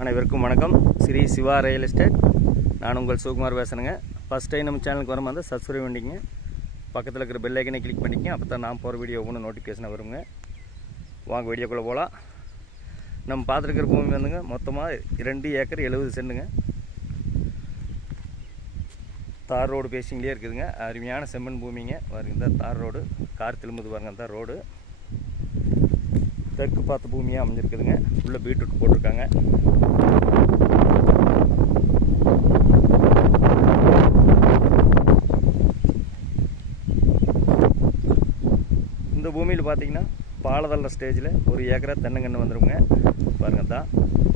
அனைவருக்கும் வணக்கம். Sri Siva real estate. நான் உங்கள் சிவகுமார் பேசுகிறேங்க ஃபஸ்ட் டைம் நம்ம சேனலுக்கு வரும் வந்து சப்ஸ்கிரைப் பண்ணிக்கங்க. பக்கத்தில் இருக்கிற பெல் கிளிக் பண்ணிக்கங்க. அப்போ தான் நான் போகிற வீடியோ ஒன்று நோட்டிஃபிகேஷன் வருங்க. வாங்க வீடியோக்குள்ளே போகலாம் நம்ம பார்த்துருக்கிற பூமி வந்துங்க. மொத்தமாக ரெண்டு ஏக்கர் எழுபது சென்ட்டுங்க தார் ரோடு பேசிங்லேயே இருக்குதுங்க. அருமையான செம்மண் பூமிங்க. வருங்க தார் ரோடு. கார் திரும்புது பாருங்க அந்த ரோடு. தெற்கு பார்த்த பூமியாக அமைஞ்சிருக்குதுங்க. உள்ளே பீட்ரூட் போட்டிருக்காங்க. இந்த பூமியில் பார்த்தீங்கன்னா பாலதள்ள ஸ்டேஜில் ஒரு ஏக்கரா தென்னங்கன்று வந்துருங்க. பாருங்க தான்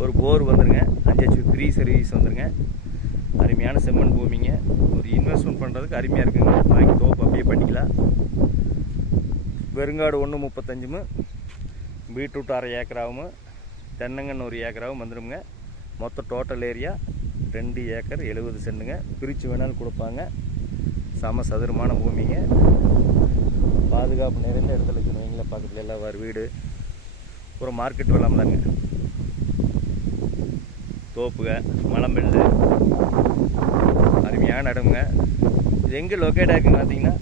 ஒரு போர் வந்துருங்க. அஞ்சு ஹெச்பி ஃப்ரீ சர்வீஸ் வந்துருங்க. அருமையான செம்மண் பூமிங்க. ஒரு இன்வெஸ்ட்மெண்ட் பண்ணுறதுக்கு அருமையாக இருக்குங்க. வாங்கி தோப்பு அப்படியே பண்ணிக்கலாம். வெறுங்காடு ஒன்று முப்பத்தஞ்சுமு பீட்ரூட் அரை ஏக்கராகவும் தென்னங்கன்று ஒரு ஏக்கராகவும் வந்துடுங்க மொத்த டோட்டல் ஏரியா ரெண்டு ஏக்கர் எழுபது சென்ட்டுங்க. பிரித்து வேணாலும் கொடுப்பாங்க. சம சதுரமான பூமிங்க. பாதுகாப்பு நிறைந்த இடத்துல இருக்குன்னு வைங்களேன் பக்கத்தில் எல்லாம் வர வீடு. ஒரு மார்க்கெட் வெள்ளாம தாங்க தோப்புக மலம்பெல்லு அருமையான இடமுங்க. இது எங்கே லொக்கேட் ஆகிருக்குன்னு பார்த்தீங்கன்னா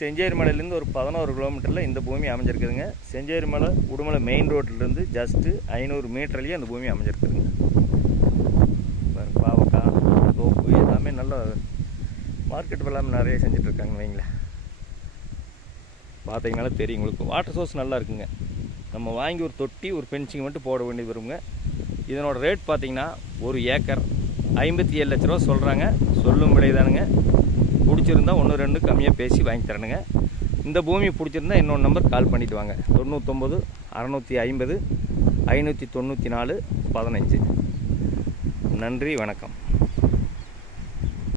செஞ்சேரி மலையிலேருந்து ஒரு பதினோரு கிலோமீட்டரில் இந்த பூமி அமைஞ்சிருக்குதுங்க. செஞ்சேரி மலை உடுமலை மெயின் ரோட்லேருந்து ஜஸ்ட்டு ஐநூறு மீட்டர்லேயே அந்த பூமி அமைஞ்சிருக்குதுங்க. பாவக்காய் தோப்பு எல்லாமே நல்ல மார்க்கெட் எல்லாமே நிறைய செஞ்சிட்ருக்காங்க வைங்களேன் பார்த்தீங்கனால தெரியும் உங்களுக்கு. வாட்டர் சோர்ஸ் நல்லா இருக்குங்க. நம்ம வாங்கி ஒரு தொட்டி ஒரு பென்சிங் மட்டும் போட வேண்டியது வருங்க. இதனோட ரேட் பார்த்திங்கன்னா ஒரு ஏக்கர் ஐம்பத்தி ஏழு லட்ச ரூபா சொல்கிறாங்க சொல்லும் விலை தானுங்க பிடிச்சிருந்தா ஒன்று ரெண்டு கம்மியாக பேசி வாங்கி தரணுங்க. இந்த பூமி பிடிச்சிருந்தா இன்னொரு நம்பர் கால் பண்ணிட்டு வாங்க. தொண்ணூத்தொம்பது அறநூற்றி ஐம்பது ஐநூற்றி தொண்ணூற்றி நாலு பதினஞ்சு. நன்றி வணக்கம்.